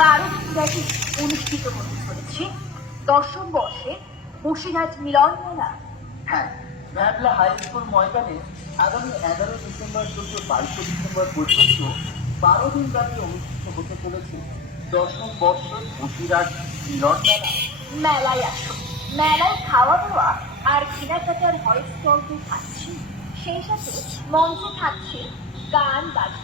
বারো দিন ব্যাপী অনুষ্ঠিত হতে চলেছে। দশম বর্ষে বসিরহাট মিলন মেলা। হ্যাঁ ভ্যাবলা হাই স্কুল ময়দানে আগামী এগারো ডিসেম্বর থেকে বাইশে ডিসেম্বর পর্যন্ত বারো দিন ব্যাপী অনুষ্ঠিত হতে চলেছে দশম বর্ষের বসিরহাট মিলন মেলা। মেলায় আসুন। মেলায় খাওয়া দাওয়া আর কেনাকাটার হয় স্টল তো থাকছে সেই সাথে মঞ্চে থাকছে গান বাজনা